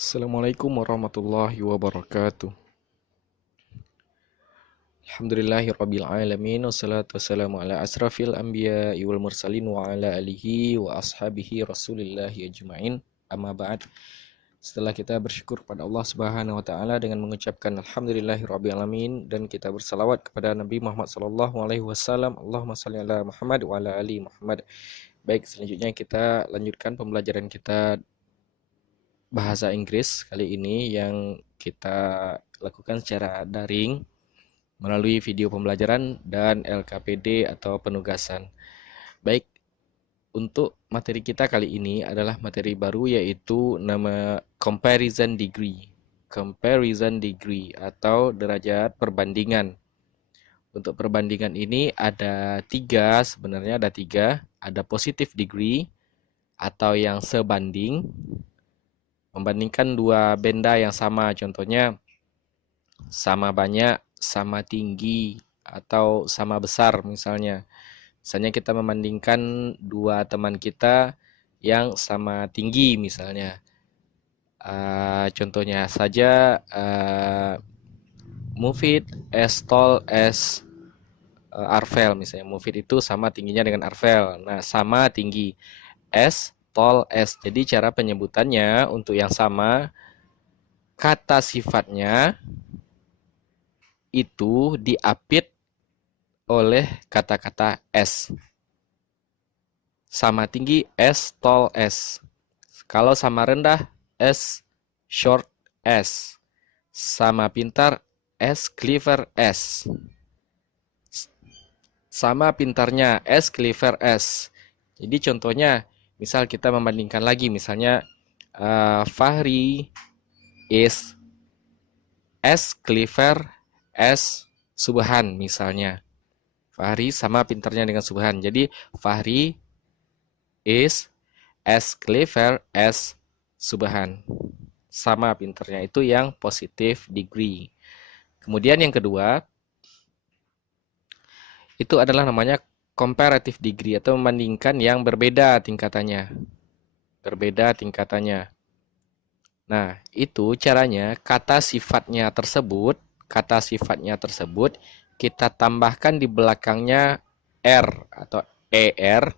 Assalamualaikum warahmatullahi wabarakatuh. Alhamdulillahirabbil alamin wassalatu wassalamu ala asrafil anbiya'i wal mursalin wa ala alihi wa ashabihi Rasulillahi ajmain. Amma ba'd. Setelah kita bersyukur pada Allah Subhanahu wa taala dengan mengucapkan alhamdulillahirabbil alamin dan kita bersalawat kepada Nabi Muhammad sallallahu alaihi wasallam, Allahumma shalli ala Muhammad wa ala ali Muhammad. Baik, selanjutnya kita lanjutkan pembelajaran kita bahasa Inggris kali ini yang kita lakukan secara daring melalui video pembelajaran dan LKPD atau penugasan. Baik, untuk materi kita kali ini adalah materi baru yaitu nama comparison degree. Comparison degree atau derajat perbandingan. Untuk perbandingan ini ada tiga, sebenarnya ada tiga. Ada positive degree atau yang sebanding, membandingkan dua benda yang sama, contohnya sama banyak, sama tinggi, atau sama besar misalnya. Misalnya kita membandingkan dua teman kita yang sama tinggi misalnya. Contohnya saja Mufid as tall as Arvel misalnya. Mufid itu sama tingginya dengan Arvel. Nah, sama tinggi. As tall as. Jadi cara penyebutannya untuk yang sama, kata sifatnya itu diapit oleh kata-kata as. Sama tinggi as tall as. Kalau sama rendah as short as. Sama pintar as clever as. Sama pintarnya as clever as. Jadi contohnya, misal kita membandingkan lagi, misalnya Fahri is as clever as Subhan misalnya. Fahri sama pintarnya dengan Subhan. Jadi Fahri is as clever as Subhan. Sama pintarnya, itu yang positive degree. Kemudian yang kedua, itu adalah namanya comparative degree atau membandingkan yang berbeda tingkatannya. Berbeda tingkatannya. Nah, itu caranya kata sifatnya tersebut kita tambahkan di belakangnya R atau ER,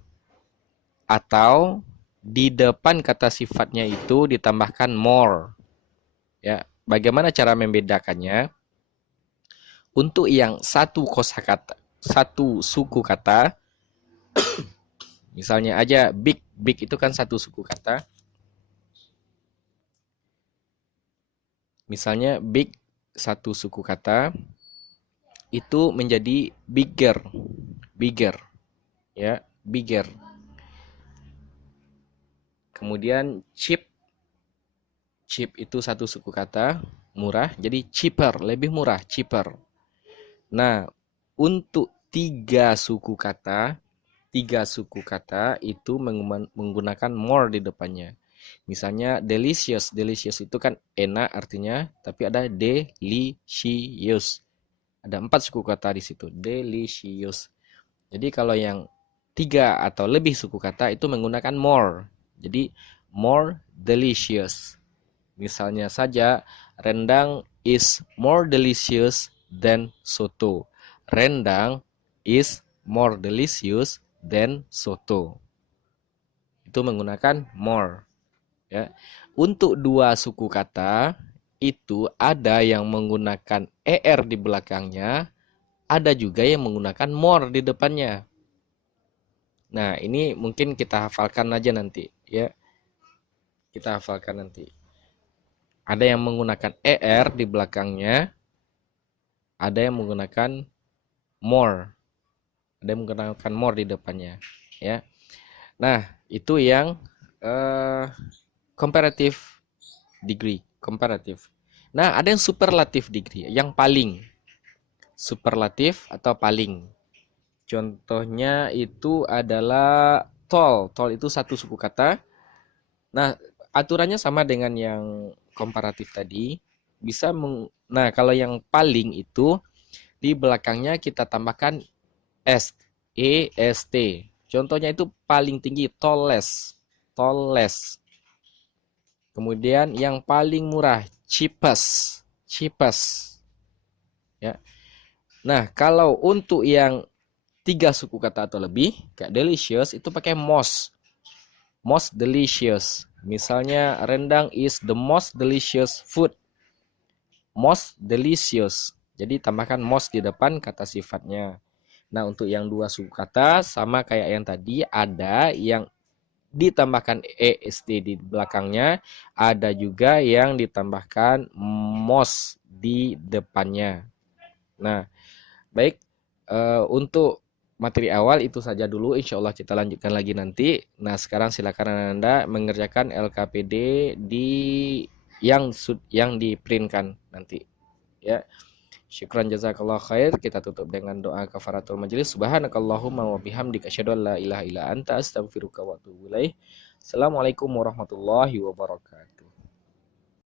atau di depan kata sifatnya itu ditambahkan more. Ya, bagaimana cara membedakannya? Untuk yang satu kosakata, satu suku kata, misalnya aja big itu kan satu suku kata. Misalnya big satu suku kata itu menjadi bigger ya, bigger. Kemudian cheap itu satu suku kata, murah, jadi cheaper, lebih murah, cheaper. Nah, untuk tiga suku kata itu menggunakan more di depannya. Misalnya delicious itu kan enak artinya, tapi ada delicious. Ada 4 suku kata di situ, delicious. Jadi kalau yang 3 atau lebih suku kata itu menggunakan more. Jadi more delicious. Misalnya saja rendang is more delicious than soto. Rendang is more delicious than soto. Itu menggunakan more. Ya. Untuk dua suku kata itu ada yang menggunakan er di belakangnya, ada juga yang menggunakan more di depannya. Nah, ini mungkin kita hafalkan aja nanti, ya. Kita hafalkan nanti. Ada yang menggunakan er di belakangnya, ada yang menggunakan more. Ada yang menggunakan more di depannya, ya. Nah, itu yang comparative degree, comparative. Nah, ada yang superlative degree, yang paling. Superlatif atau paling. Contohnya itu adalah tall. Tall itu satu suku kata. Nah, aturannya sama dengan yang komparatif tadi. Nah, kalau yang paling itu di belakangnya kita tambahkan est, est. Contohnya itu paling tinggi, tallest, tallest. Kemudian yang paling murah, cheapest. Cheapest. Ya. Nah, kalau untuk yang 3 suku kata atau lebih, kayak delicious itu pakai most. Most delicious. Misalnya rendang is the most delicious food. Most delicious. Jadi tambahkan most di depan kata sifatnya. Nah, untuk yang 2 suku kata sama kayak yang tadi, ada yang ditambahkan est di belakangnya, ada juga yang ditambahkan most di depannya. Nah, baik, untuk materi awal itu saja dulu, insya Allah kita lanjutkan lagi nanti. Nah, sekarang silakan Anda mengerjakan LKPD di yang di-printkan nanti. Ya. Syukran jazakallah khair. Kita tutup dengan doa kafaratul majelis. Subhanakallahumma wa bihamdika asyhadu an la ilaha illa anta astaghfiruka wa atubu ilaik. Assalamualaikum warahmatullahi wabarakatuh.